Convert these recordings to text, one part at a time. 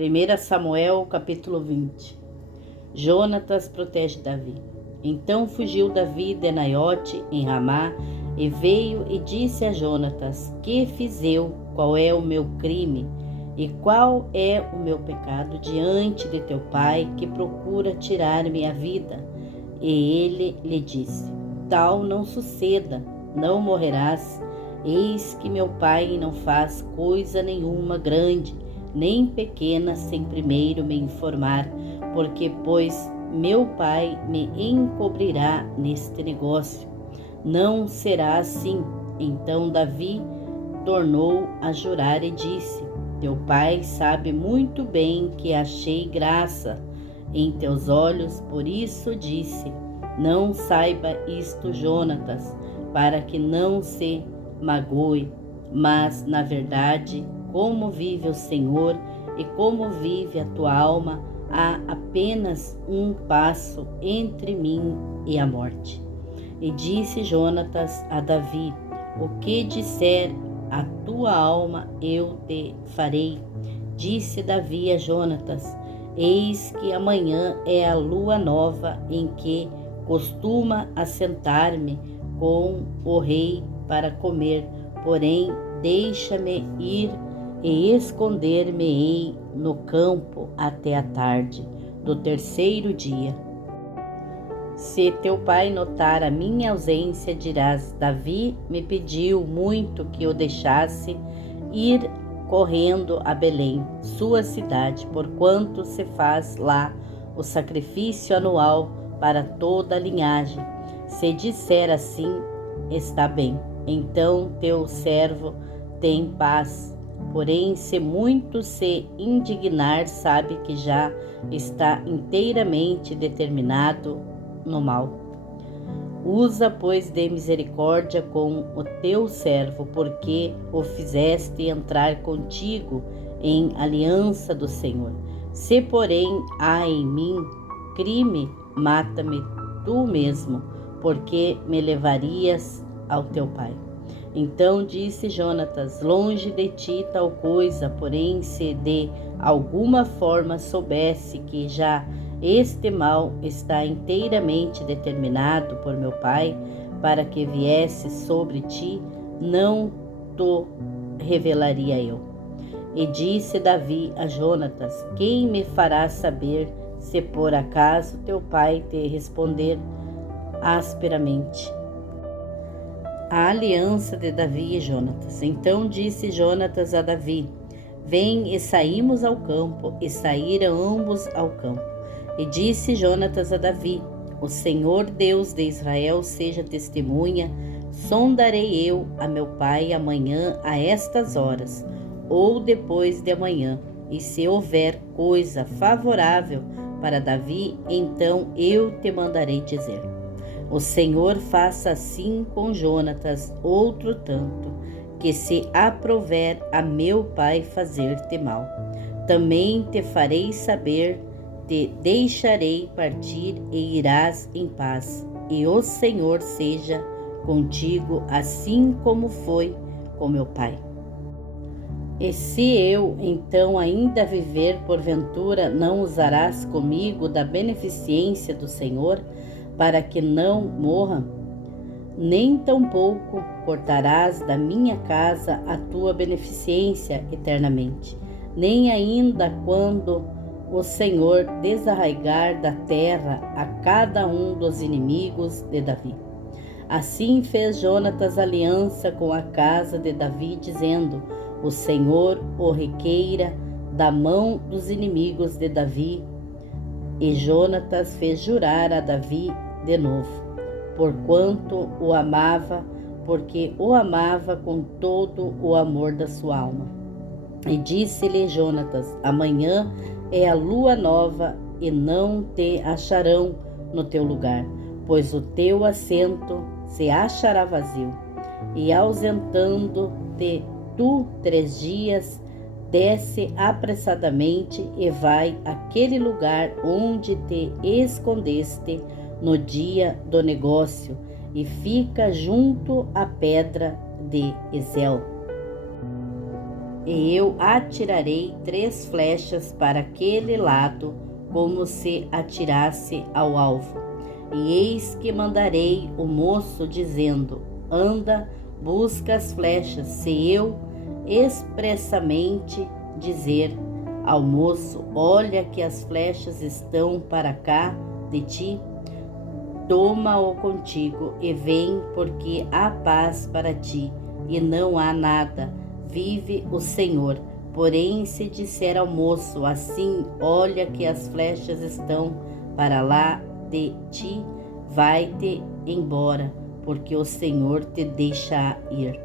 1 Samuel, capítulo 20. Jonatas protege Davi. Então fugiu Davi de Naiote, em Ramá, e veio e disse a Jonatas: Que fiz eu? Qual é o meu crime? E qual é o meu pecado diante de teu pai, que procura tirar-me a vida? E ele lhe disse: Tal não suceda, não morrerás. Eis que meu pai não faz coisa nenhuma grande, nem pequena, sem primeiro me informar, porque, pois, meu pai me encobrirá neste negócio. Não será assim. Então Davi tornou a jurar e disse: Teu pai sabe muito bem que achei graça em teus olhos, por isso disse: Não saiba isto, Jonatas, para que não se magoe. Mas, na verdade, como vive o Senhor e como vive a tua alma, há apenas um passo entre mim e a morte. E disse Jonatas a Davi: O que disser a tua alma, eu te farei. Disse Davi a Jonatas: Eis que amanhã é a lua nova em que costuma assentar-me com o rei para comer, porém deixa-me ir e esconder-me-ei no campo até a tarde do terceiro dia. Se teu pai notar a minha ausência, dirás: Davi me pediu muito que o deixasse ir correndo a Belém, sua cidade, porquanto se faz lá o sacrifício anual para toda a linhagem. Se disser assim, está bem, então teu servo tem paz. Porém, se muito se indignar, sabe que já está inteiramente determinado no mal. Usa, pois, de misericórdia com o teu servo, porque o fizeste entrar contigo em aliança do Senhor. Se, porém, há em mim crime, mata-me tu mesmo, porque me levarias ao teu pai. Então disse Jonatas: Longe de ti tal coisa, porém, se de alguma forma soubesse que já este mal está inteiramente determinado por meu pai, para que viesse sobre ti, não te revelaria eu. E disse Davi a Jonatas: Quem me fará saber, se por acaso teu pai te responder asperamente? A aliança de Davi e Jonatas. Então disse Jonatas a Davi: Vem e saímos ao campo. E saíram ambos ao campo. E disse Jonatas a Davi: O Senhor Deus de Israel seja testemunha, sondarei eu a meu pai amanhã a estas horas, ou depois de amanhã, e se houver coisa favorável para Davi, então eu te mandarei dizer. O Senhor faça assim com Jonatas, outro tanto, que se aprouver a meu pai fazer-te mal. Também te farei saber, te deixarei partir e irás em paz, e o Senhor seja contigo, assim como foi com meu pai. E se eu então ainda viver, porventura não usarás comigo da beneficência do Senhor, para que não morra? Nem tampouco cortarás da minha casa a tua beneficência eternamente, nem ainda quando o Senhor desarraigar da terra a cada um dos inimigos de Davi. Assim fez Jonatas aliança com a casa de Davi, dizendo: O Senhor o requeira da mão dos inimigos de Davi. E Jonatas fez jurar a Davi de novo, porquanto o amava, porque o amava com todo o amor da sua alma. E disse-lhe Jonatas: Amanhã é a lua nova, e não te acharão no teu lugar, pois o teu assento se achará vazio. E ausentando-te tu 3 dias, desce apressadamente e vai àquele lugar onde te escondeste no dia do negócio, e fica junto à pedra de Ezel. e eu atirarei 3 flechas para aquele lado, como se atirasse ao alvo. E eis que mandarei o moço, dizendo: anda, busca as flechas. Se eu expressamente dizer ao moço: olha que as flechas estão para cá de ti, toma-o contigo e vem, porque há paz para ti e não há nada, vive o Senhor. Porém, se disser ao moço assim: olha que as flechas estão para lá de ti, vai-te embora, porque o Senhor te deixa ir.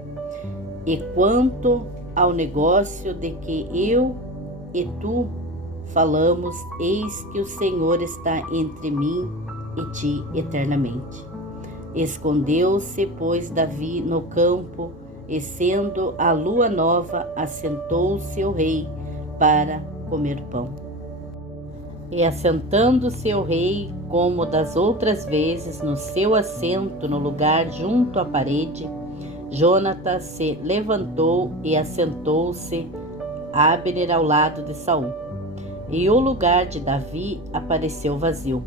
E quanto ao negócio de que eu e tu falamos, eis que o Senhor está entre mim e ti eternamente. Escondeu-se, pois, Davi no campo, e sendo a lua nova, assentou-se o rei para comer pão. E assentando-se o rei, como das outras vezes, no seu assento no lugar junto à parede, Jonatas se levantou e assentou-se Abner ao lado de Saul. E o lugar de Davi apareceu vazio.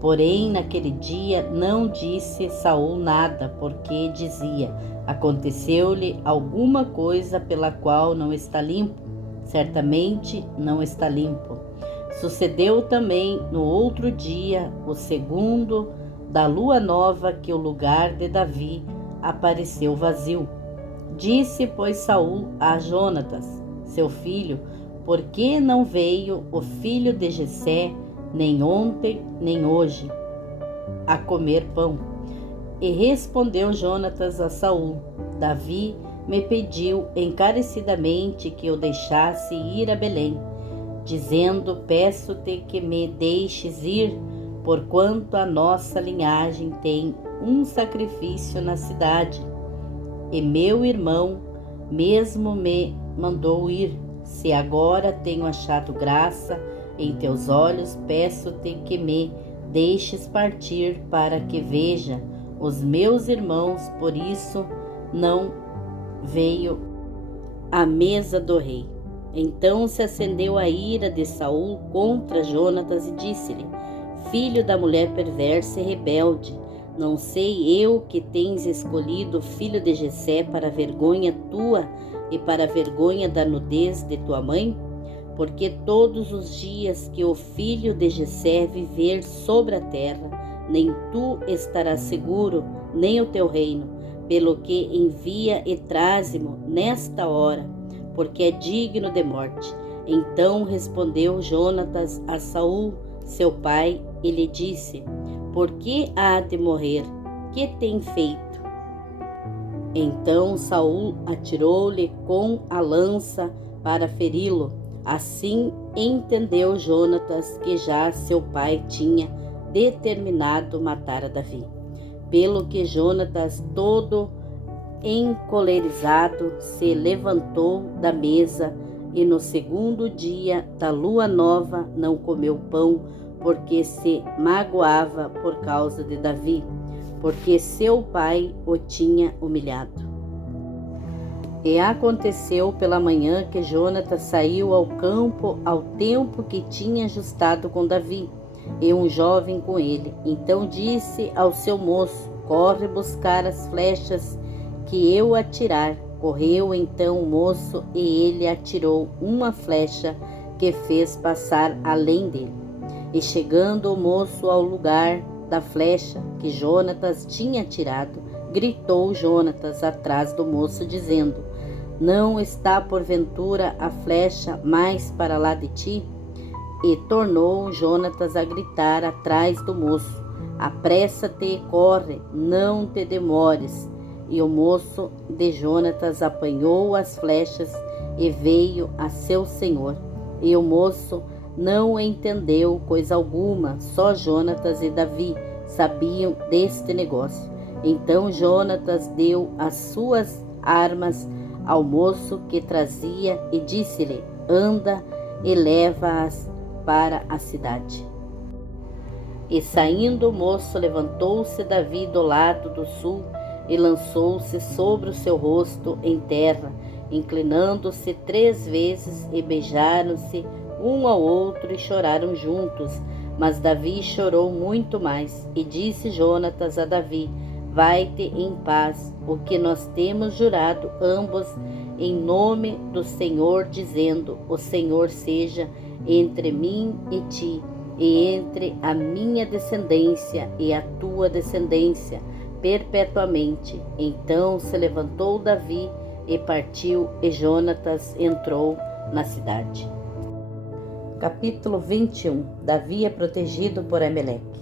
Porém, naquele dia não disse Saul nada, porque dizia: aconteceu-lhe alguma coisa pela qual não está limpo? Certamente não está limpo. Sucedeu também no outro dia, o segundo da lua nova, que o lugar de Davi apareceu vazio. Disse, pois, Saul a Jonatas, seu filho: por que não veio o filho de Jessé, nem ontem, nem hoje, a comer pão? E respondeu Jonatas a Saul: Davi me pediu encarecidamente que eu deixasse ir a Belém, dizendo: peço-te que me deixes ir, porquanto a nossa linhagem tem um sacrifício na cidade. E meu irmão mesmo me mandou ir. Se agora tenho achado graça em teus olhos, peço-te que me deixes partir, para que veja os meus irmãos. Por isso não veio à mesa do rei. Então se acendeu a ira de Saul contra Jonatas e disse-lhe: filho da mulher perversa e rebelde, não sei eu que tens escolhido o filho de Jessé para vergonha tua e para a vergonha da nudez de tua mãe? Porque todos os dias que o filho de Jessé viver sobre a terra, nem tu estarás seguro, nem o teu reino, pelo que envia e traze-mo nesta hora, porque é digno de morte. Então respondeu Jonatas a Saul, seu pai, e lhe disse: por que há de morrer? Que tem feito? Então Saul atirou-lhe com a lança para feri-lo. Assim entendeu Jonatas que já seu pai tinha determinado matar a Davi. Pelo que Jonatas, todo encolerizado, se levantou da mesa e no segundo dia da lua nova não comeu pão, porque se magoava por causa de Davi, porque seu pai o tinha humilhado. E aconteceu pela manhã que Jonatas saiu ao campo ao tempo que tinha ajustado com Davi, e um jovem com ele. Então disse ao seu moço: corre buscar as flechas que eu atirar. Correu então o moço, e ele atirou uma flecha que fez passar além dele. E chegando o moço ao lugar da flecha que Jonatas tinha atirado, gritou Jonatas atrás do moço, dizendo: não está porventura a flecha mais para lá de ti? E tornou Jonatas a gritar atrás do moço: apressa-te e corre, não te demores. E o moço de Jonatas apanhou as flechas e veio a seu senhor. E o moço não entendeu coisa alguma, só Jonatas e Davi sabiam deste negócio. Então Jonatas deu as suas armas ao moço que trazia e disse-lhe: anda e leva-as para a cidade. E saindo o moço, levantou-se Davi do lado do sul e lançou-se sobre o seu rosto em terra inclinando-se 3 vezes e beijaram-se um ao outro e choraram juntos. Mas Davi chorou muito mais. E disse Jonatas a Davi: vai-te em paz, o que nós temos jurado ambos em nome do Senhor, dizendo: o Senhor seja entre mim e ti, e entre a minha descendência e a tua descendência perpetuamente. Então se levantou Davi e partiu, e Jonatas entrou na cidade. Capítulo 21. Davi é protegido por Aimeleque.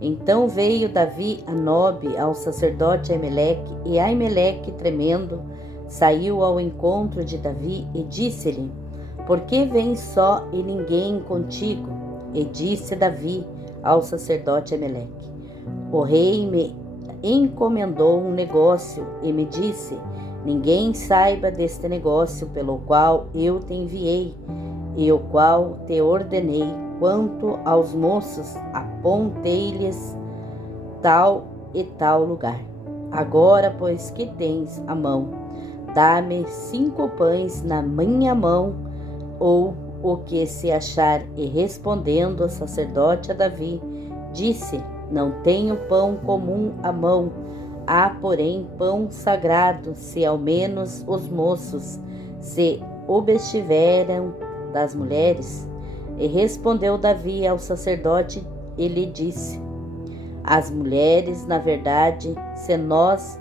Então veio Davi a Nobe, ao sacerdote Aimeleque, e Aimeleque, tremendo, saiu ao encontro de Davi e disse-lhe: por que vens só e ninguém contigo? E disse Davi ao sacerdote Aimeleque: o rei me encomendou um negócio e me disse: ninguém saiba deste negócio pelo qual eu te enviei e o qual te ordenei. Quanto aos moços, apontei-lhes tal e tal lugar. Agora, pois, que tens à mão, dá-me 5 pães na minha mão, ou o que se achar. E respondendo o sacerdote a Davi, disse: não tenho pão comum à mão, há porém pão sagrado, se ao menos os moços se obstiveram das mulheres. E respondeu Davi ao sacerdote e lhe disse: as mulheres, na verdade, se nós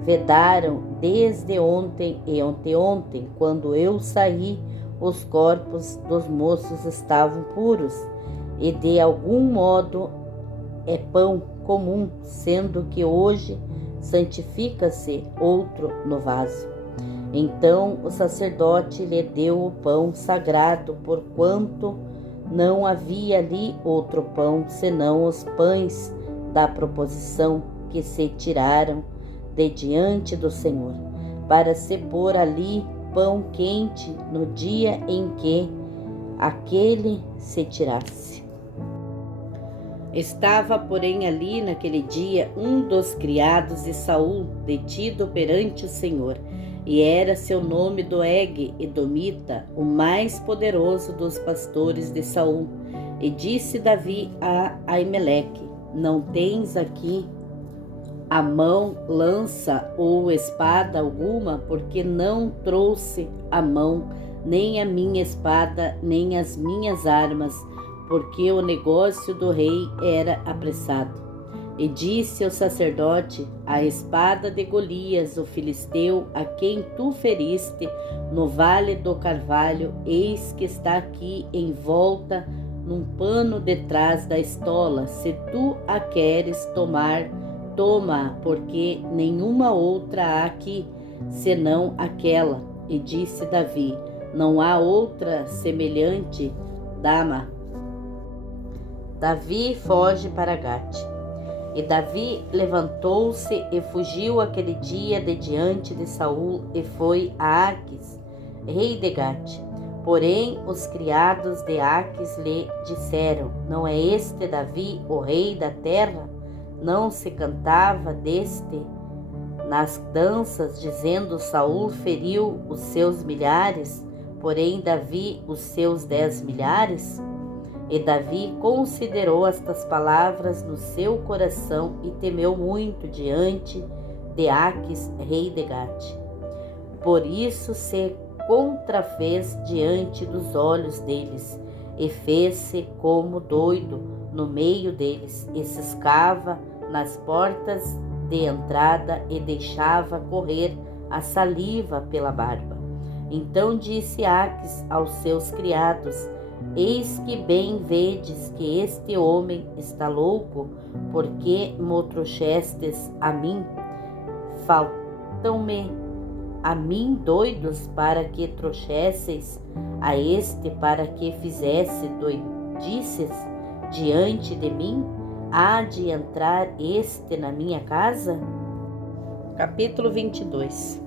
vedaram desde ontem e anteontem, quando eu saí, os corpos dos moços estavam puros, e de algum modo é pão comum, sendo que hoje santifica-se outro no vaso. Então o sacerdote lhe deu o pão sagrado, porquanto não havia ali outro pão, senão os pães da proposição que se tiraram de diante do Senhor, para se pôr ali pão quente no dia em que aquele se tirasse. Estava, porém, ali naquele dia um dos criados de Saul, detido perante o Senhor, e era seu nome Doeg Edomita, o mais poderoso dos pastores de Saul. E disse Davi a Aimeleque: não tens aqui à mão lança ou espada alguma? Porque não trouxe à mão nem a minha espada, nem as minhas armas, porque o negócio do rei era apressado. E disse ao sacerdote: a espada de Golias, o filisteu, a quem tu feriste no vale do Carvalho, eis que está aqui envolta num pano detrás da estola. Se tu a queres tomar, toma, porque nenhuma outra há aqui, senão aquela. E disse Davi: não há outra semelhante, dama. Davi foge para Gate. E Davi levantou-se e fugiu aquele dia de diante de Saul, e foi a Aquis, rei de Gate. Porém os criados de Aquis lhe disseram: não é este Davi, o rei da terra? Não se cantava deste nas danças, dizendo: Saul feriu os seus milhares, porém Davi os seus 10 milhares? E Davi considerou estas palavras no seu coração e temeu muito diante de Aquis, rei de Gate. Por isso se contrafez diante dos olhos deles, e fez-se como doido no meio deles, e ciscava nas portas de entrada e deixava correr a saliva pela barba. Então disse Aquis aos seus criados: eis que bem vedes que este homem está louco, porque mo trouxestes a mim? Faltam-me a mim doidos para que trouxesseis a este, para que fizesse doidices diante de mim? Há de entrar este na minha casa? Capítulo 22.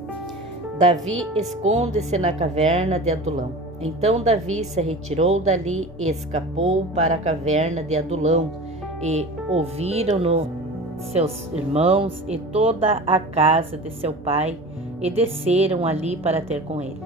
Davi esconde-se na caverna de Adulão. Então Davi se retirou dali e escapou para a caverna de Adulão, e ouviram-no seus irmãos e toda a casa de seu pai, e desceram ali para ter com ele.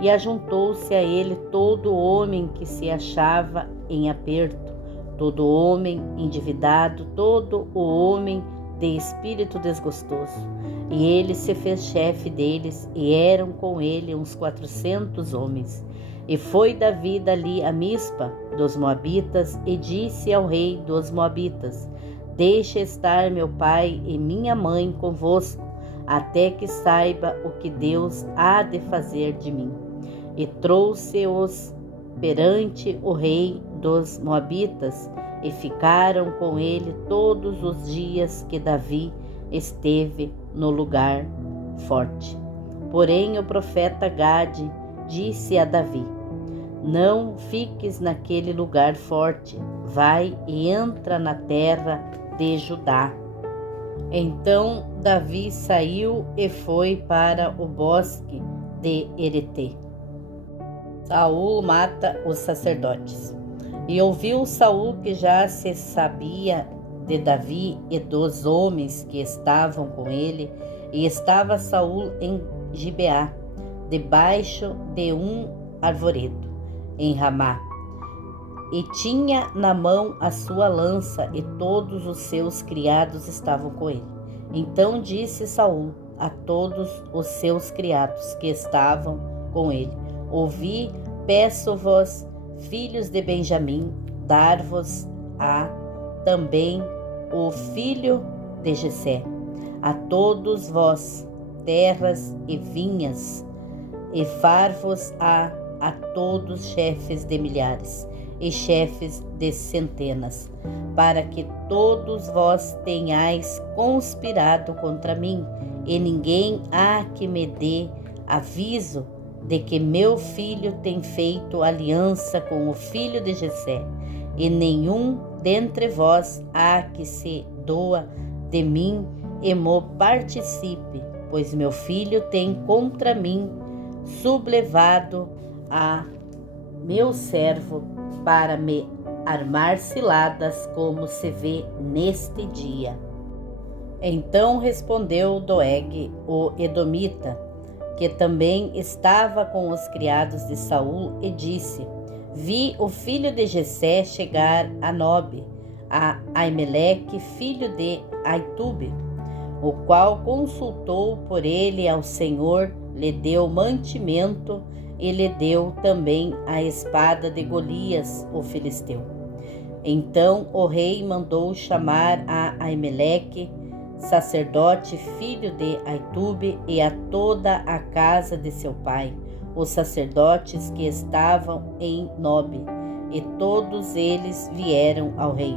E ajuntou-se a ele todo homem que se achava em aperto, todo homem endividado, todo o homem de espírito desgostoso. E ele se fez chefe deles, e eram com ele uns 400 homens. E foi Davi dali a Mispa dos Moabitas, e disse ao rei dos Moabitas: Deixa estar meu pai e minha mãe convosco, até que saiba o que Deus há de fazer de mim. E trouxe-os perante o rei dos Moabitas, e ficaram com ele todos os dias que Davi esteve no lugar forte. Porém o profeta Gade disse a Davi: Não fiques naquele lugar forte, vai e entra na terra de Judá. Então Davi saiu e foi para o bosque de Eretê. Saul mata os sacerdotes. E ouviu Saul que já se sabia de Davi e dos homens que estavam com ele, e estava Saul em Gibeá, debaixo de um arvoredo, em Ramá. E tinha na mão a sua lança, e todos os seus criados estavam com ele. Então disse Saul a todos os seus criados que estavam com ele: Ouvi, peço-vos, filhos de Benjamim, dar-vos-á também o filho de Jessé, a todos vós terras e vinhas, e far-vos-á a todos chefes de milhares e chefes de centenas, para que todos vós tenhais conspirado contra mim, e ninguém há que me dê aviso de que meu filho tem feito aliança com o filho de Jessé, e nenhum dentre vós há que se doa de mim e mo participe, pois meu filho tem contra mim sublevado a meu servo para me armar ciladas, como se vê neste dia. Então respondeu Doeg, o edomita, que também estava com os criados de Saul, e disse: Vi o filho de Jessé chegar a Nobe, a Aimeleque, filho de Aitube, o qual consultou por ele ao Senhor, lhe deu mantimento e lhe deu também a espada de Golias, o filisteu. Então o rei mandou chamar a Aimeleque, sacerdote, filho de Aitube, e a toda a casa de seu pai, os sacerdotes que estavam em Nobe, e todos eles vieram ao rei.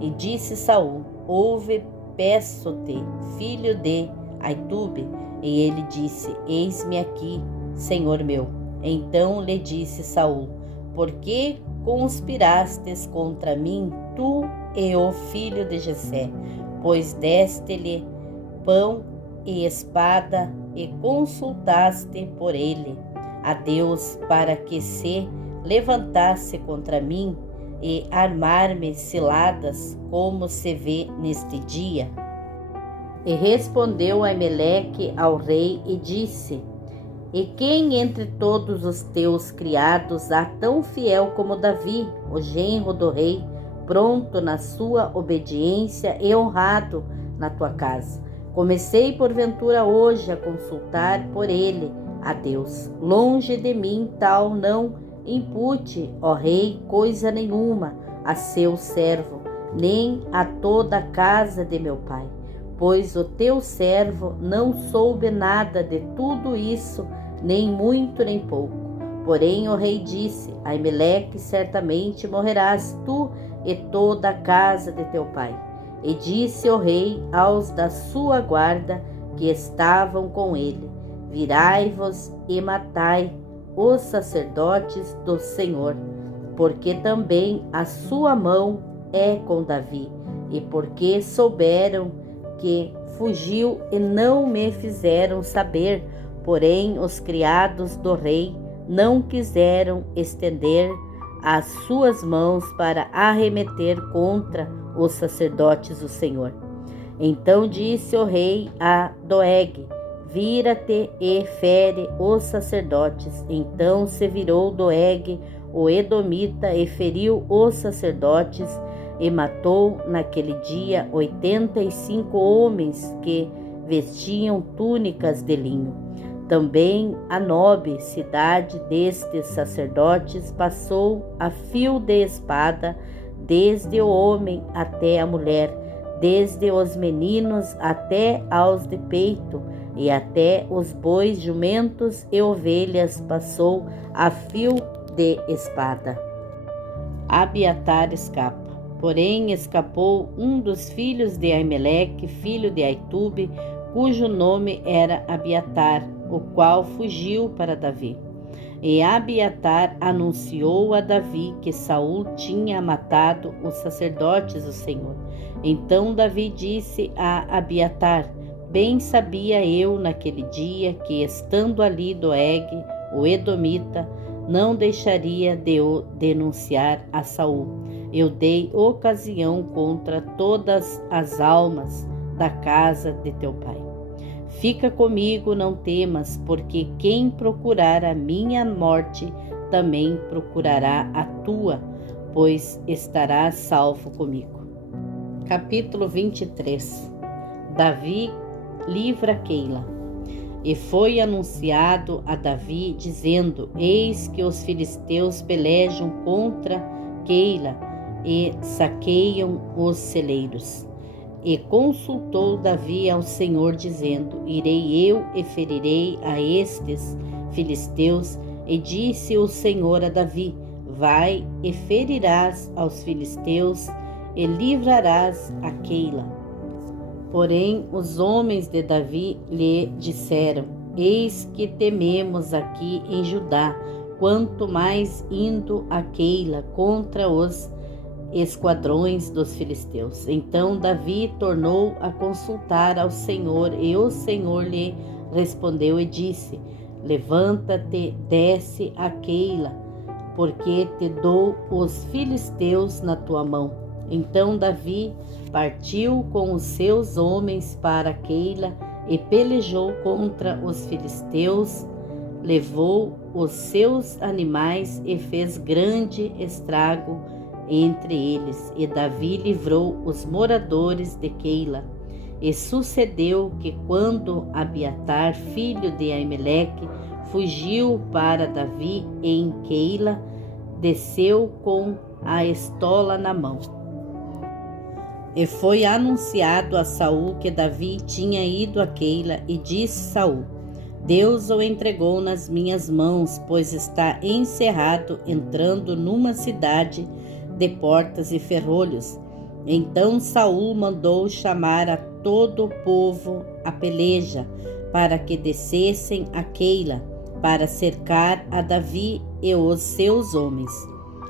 E disse Saul: Ouve, peço-te, filho de Aitube. E ele disse: Eis-me aqui, senhor meu. Então lhe disse Saul: Por que conspirastes contra mim, tu e o filho de Jessé? Pois deste-lhe pão e espada, e consultaste por ele a Deus, para que se levantasse contra mim e armar-me ciladas, como se vê neste dia. E respondeu Aimeleque ao rei e disse: E quem entre todos os teus criados há tão fiel como Davi, o genro do rei, pronto na sua obediência e honrado na tua casa? Comecei porventura hoje a consultar por ele a Deus. Longe de mim tal não impute, ó rei, coisa nenhuma a seu servo, nem a toda a casa de meu pai, pois o teu servo não soube nada de tudo isso, nem muito nem pouco. Porém o rei disse: Aimeleque, certamente morrerás tu e toda a casa de teu pai. E disse o rei aos da sua guarda que estavam com ele: Virai-vos e matai os sacerdotes do Senhor, porque também a sua mão é com Davi, e porque souberam que fugiu e não me fizeram saber. Porém os criados do rei não quiseram estender as suas mãos para arremeter contra os sacerdotes do Senhor. Então disse o rei a Doeg: vira-te e fere os sacerdotes. Então se virou Doeg, o edomita, e feriu os sacerdotes, e matou naquele dia 85 homens que vestiam túnicas de linho. Também a Nobe, cidade destes sacerdotes, passou a fio de espada, desde o homem até a mulher, desde os meninos até aos de peito, e até os bois, jumentos e ovelhas passou a fio de espada. Abiatar escapa. Porém escapou um dos filhos de Aimeleque, filho de Aitube, cujo nome era Abiatar, o qual fugiu para Davi. E Abiatar anunciou a Davi que Saul tinha matado os sacerdotes do Senhor. Então Davi disse a Abiatar: bem sabia eu naquele dia que, estando ali Doeg, o edomita, não deixaria de o denunciar a Saul. Eu dei ocasião contra todas as almas da casa de teu pai. Fica comigo, não temas, porque quem procurar a minha morte também procurará a tua, pois estarás salvo comigo. Capítulo 23. Davi livra Keila. E foi anunciado a Davi, dizendo: eis que os filisteus pelejam contra Keila e saqueiam os celeiros. E consultou Davi ao Senhor, dizendo: irei eu e ferirei a estes filisteus. E disse o Senhor a Davi: vai e ferirás aos filisteus e livrarás a Keila. Porém os homens de Davi lhe disseram: eis que tememos aqui em Judá, quanto mais indo a Keila contra os esquadrões dos filisteus. Então Davi tornou a consultar ao Senhor, e o Senhor lhe respondeu e disse: levanta-te, desce a Keila, porque te dou os filisteus na tua mão. Então Davi partiu com os seus homens para Keila e pelejou contra os filisteus, levou os seus animais e fez grande estrago entre eles. E Davi livrou os moradores de Keila. E sucedeu que, quando Abiatar, filho de Aimeleque, fugiu para Davi em Keila, desceu com a estola na mão. E foi anunciado a Saul que Davi tinha ido a Keila, e disse Saul: Deus o entregou nas minhas mãos, pois está encerrado, entrando numa cidade de portas e ferrolhos. Então Saul mandou chamar a todo o povo à peleja, para que descessem a Keila, para cercar a Davi e os seus homens.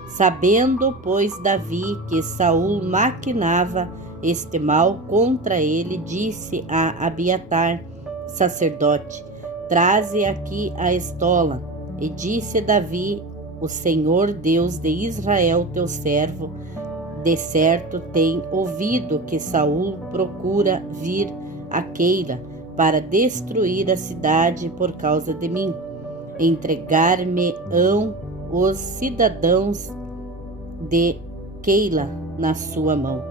Sabendo, pois, Davi que Saul maquinava este mal contra ele, disse a Abiatar, sacerdote: traze aqui a estola. E disse Davi: o Senhor Deus de Israel, teu servo, de certo tem ouvido que Saul procura vir a Keila para destruir a cidade por causa de mim. Entregar-me-ão os cidadãos de Keila na sua mão.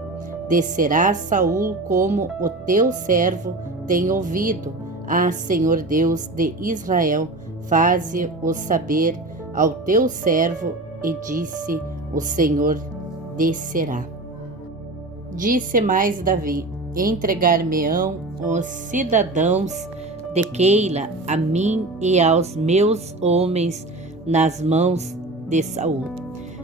Descerá Saul como o teu servo tem ouvido. Ah, Senhor Deus de Israel, faze-o saber ao teu servo. E disse: o Senhor descerá. Disse mais Davi: entregar-me-ão os cidadãos de Keila a mim e aos meus homens nas mãos de Saul.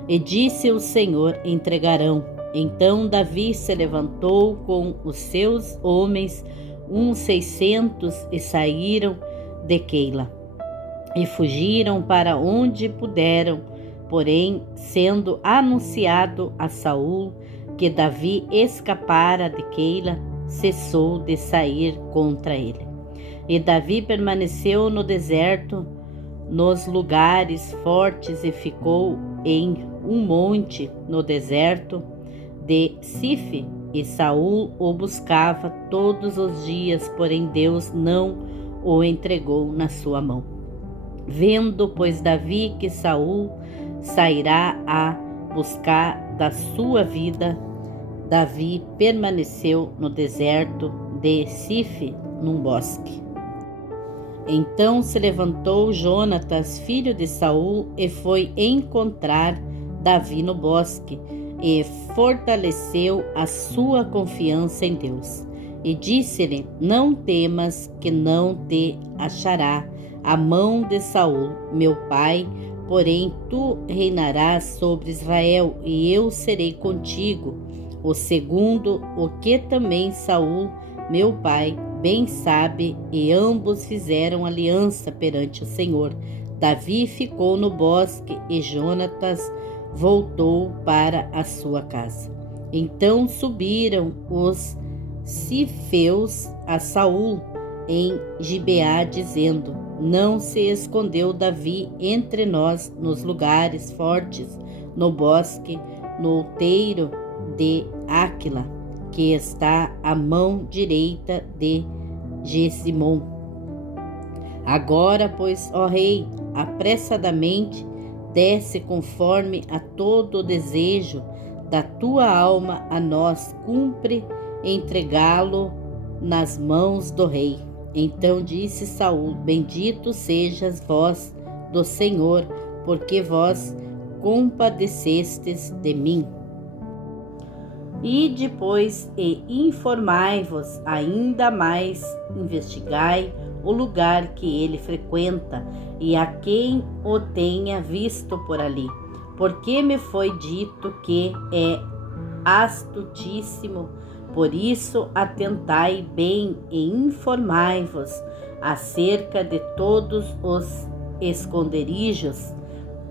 E disse o Senhor: entregarão. Então Davi se levantou com os seus homens, uns 600, e saíram de Keila, e fugiram para onde puderam. Porém, sendo anunciado a Saul que Davi escapara de Keila, cessou de sair contra ele. E Davi permaneceu no deserto, nos lugares fortes, e ficou em um monte no deserto de Sife, e Saul o buscava todos os dias, porém Deus não o entregou na sua mão. Vendo, pois, Davi que Saul sairá a buscar da sua vida, Davi permaneceu no deserto de Sife, num bosque. Então se levantou Jonatas, filho de Saul, e foi encontrar Davi no bosque, e fortaleceu a sua confiança em Deus. E disse-lhe: Não temas, que não te achará a mão de Saul, meu pai, porém tu reinarás sobre Israel, e eu serei contigo. O segundo, o que também Saul, meu pai, bem sabe, e ambos fizeram aliança perante o Senhor. Davi ficou no bosque e Jonatas voltou para a sua casa. Então subiram os sifeus a Saul em Gibeá, dizendo: Não se escondeu Davi entre nós nos lugares fortes, no bosque, no outeiro de Áquila, que está à mão direita de Gesimon. Agora, pois, ó rei, apressadamente desce conforme a todo o desejo da tua alma a nós, cumpre entregá-lo nas mãos do rei. Então disse Saul: Bendito sejas vós do Senhor, porque vós compadecestes de mim. E depois informai-vos ainda mais, investigai o lugar que ele frequenta e a quem o tenha visto por ali, porque me foi dito que é astutíssimo. Por isso atentai bem e informai-vos acerca de todos os esconderijos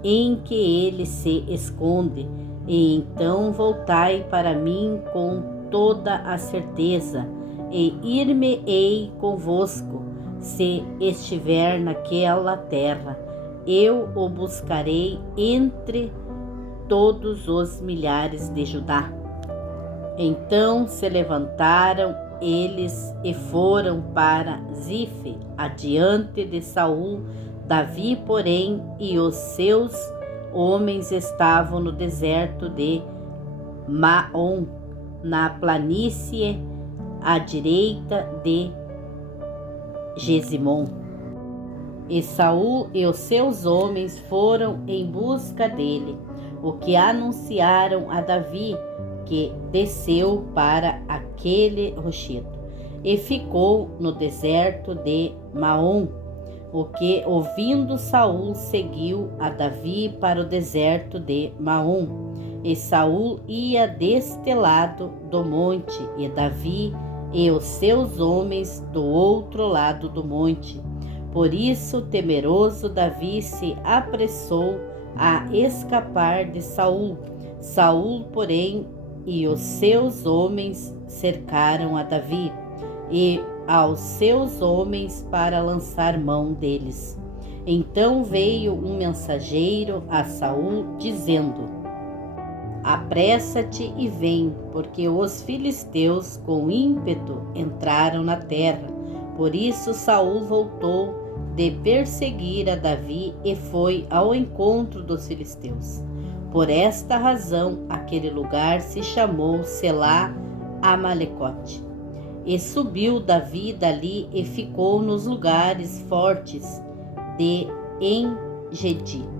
em que ele se esconde, e então voltai para mim com toda a certeza, e ir-me-ei convosco, se estiver naquela terra. Eu o buscarei entre todos os milhares de Judá. Então se levantaram eles e foram para Zife, adiante de Saul. Davi, porém, e os seus homens estavam no deserto de Maom, na planície à direita de Gesimon. E Saul e os seus homens foram em busca dele, o que anunciaram a Davi, que desceu para aquele rochedo, e ficou no deserto de Maom. O que, ouvindo Saul, seguiu a Davi para o deserto de Maom. E Saul ia deste lado do monte, e Davi e os seus homens do outro lado do monte. Por isso, temeroso, Davi se apressou a escapar de Saul. Saul, porém, e os seus homens cercaram a Davi e aos seus homens para lançar mão deles. Então veio um mensageiro a Saul, dizendo: Apressa-te e vem, porque os filisteus com ímpeto entraram na terra. Por isso Saul voltou de perseguir a Davi e foi ao encontro dos filisteus. Por esta razão, aquele lugar se chamou Selá Amalecote. E subiu Davi dali e ficou nos lugares fortes de En-Gedi.